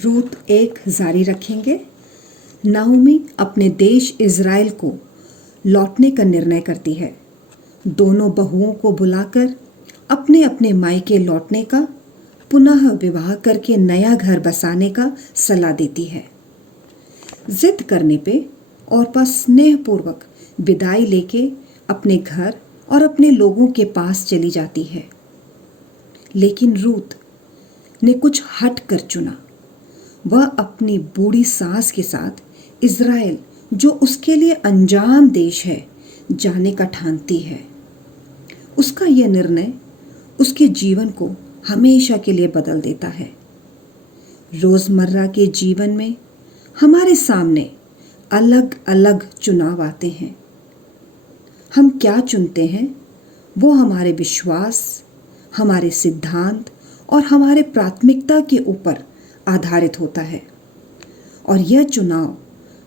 रूत 1 जारी रखेंगे। नाओमी अपने देश इज़राइल को लौटने का निर्णय करती है। दोनों बहुओं को बुलाकर अपने अपने मायके लौटने का, पुनः विवाह करके नया घर बसाने का सलाह देती है। जिद करने पे और स्नेहपूर्वक विदाई लेके अपने घर और अपने लोगों के पास चली जाती है। लेकिन रूत ने कुछ हट कर चुना। वह अपनी बूढ़ी सास के साथ इज़राइल, जो उसके लिए अनजान देश है, जाने का ठानती है। उसका यह निर्णय उसके जीवन को हमेशा के लिए बदल देता है। रोज़मर्रा के जीवन में हमारे सामने अलग अलग चुनाव आते हैं। हम क्या चुनते हैं वो हमारे विश्वास, हमारे सिद्धांत और हमारे प्राथमिकता के ऊपर आधारित होता है, और यह चुनाव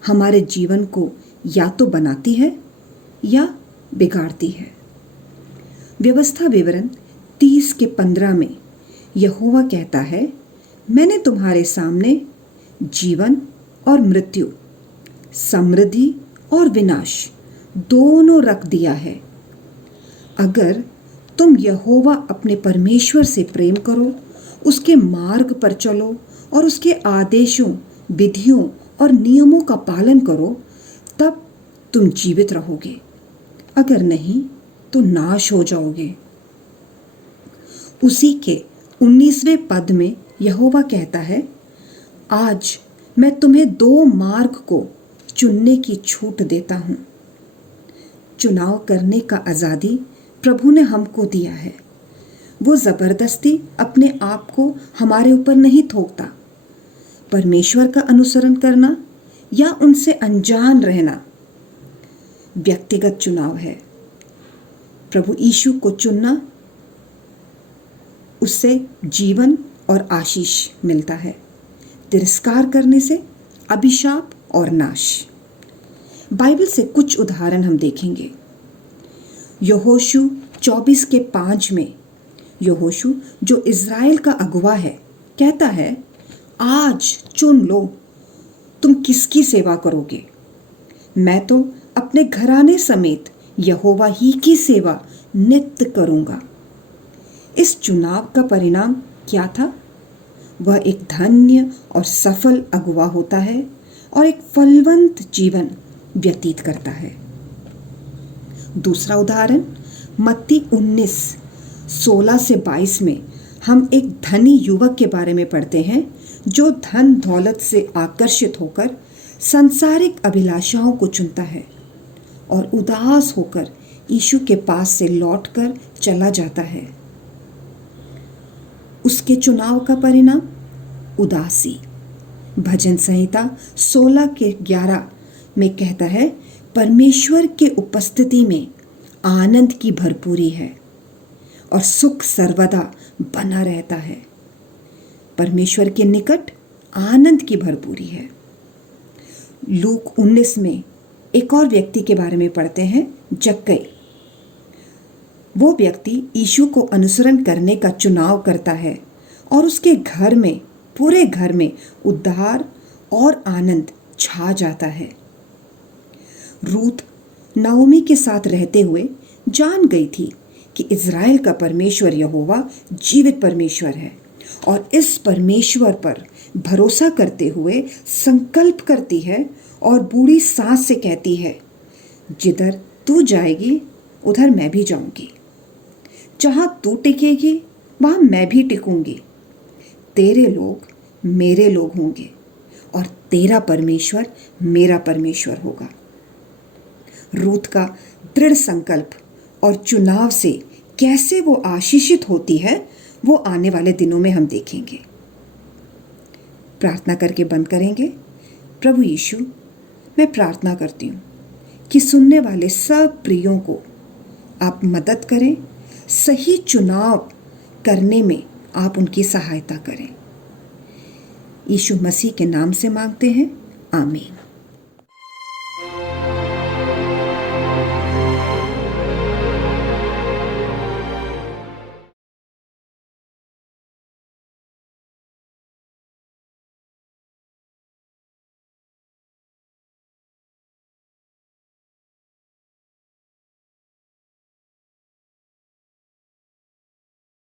हमारे जीवन को या तो बनाती है या बिगाड़ती है। व्यवस्था विवरण 30:15 में यहोवा कहता है, मैंने तुम्हारे सामने जीवन और मृत्यु, समृद्धि और विनाश दोनों रख दिया है। अगर तुम यहोवा अपने परमेश्वर से प्रेम करो, उसके मार्ग पर चलो और उसके आदेशों, विधियों और नियमों का पालन करो, तब तुम जीवित रहोगे। अगर नहीं तो नाश हो जाओगे। उसी के 19वें पद में यहोवा कहता है, आज मैं तुम्हें 2 मार्ग को चुनने की छूट देता हूँ। चुनाव करने का आज़ादी प्रभु ने हमको दिया है। वो ज़बरदस्ती अपने आप को हमारे ऊपर नहीं थोपता। परमेश्वर का अनुसरण करना या उनसे अनजान रहना व्यक्तिगत चुनाव है। प्रभु यीशु को चुनना, उससे जीवन और आशीष मिलता है। तिरस्कार करने से अभिशाप और नाश। बाइबल से कुछ उदाहरण हम देखेंगे। यहोशू 24:5 में यहोशू, जो इज़राइल का अगुवा है, कहता है, आज चुन लो तुम किसकी सेवा करोगे। मैं तो अपने घराने समेत यहोवा ही की सेवा नित्य करूंगा। इस चुनाव का परिणाम क्या था? वह एक धन्य और सफल अगुवा होता है और एक फलवंत जीवन व्यतीत करता है। दूसरा उदाहरण मत्ती 19:16-22 में हम एक धनी युवक के बारे में पढ़ते हैं, जो धन दौलत से आकर्षित होकर सांसारिक अभिलाषाओं को चुनता है और उदास होकर यीशु के पास से लौटकर चला जाता है। उसके चुनाव का परिणाम उदासी। भजन संहिता 16:11 में कहता है, परमेश्वर के उपस्थिति में आनंद की भरपूरी है और सुख सर्वदा बना रहता है। परमेश्वर के निकट आनंद की भरपूरी है। लूक 19 में एक और व्यक्ति के बारे में पढ़ते हैं, जक्कई। वो व्यक्ति यीशु को अनुसरण करने का चुनाव करता है और उसके घर में, पूरे घर में उद्धार और आनंद छा जाता है। रूत नाओमी के साथ रहते हुए जान गई थी कि इज़राइल का परमेश्वर यहोवा जीवित परमेश्वर है, और इस परमेश्वर पर भरोसा करते हुए संकल्प करती है और बूढ़ी सास से कहती है, जिधर तू जाएगी उधर मैं भी जाऊंगी, जहां तू टिकेगी वहां मैं भी टिकूंगी। तेरे लोग मेरे लोग होंगे और तेरा परमेश्वर मेरा परमेश्वर होगा। रूत का दृढ़ संकल्प और चुनाव से कैसे वो आशीषित होती है, वो आने वाले दिनों में हम देखेंगे। प्रार्थना करके बंद करेंगे। प्रभु यीशु, मैं प्रार्थना करती हूँ कि सुनने वाले सब प्रियों को आप मदद करें, सही चुनाव करने में आप उनकी सहायता करें। यीशु मसीह के नाम से मांगते हैं, आमीन।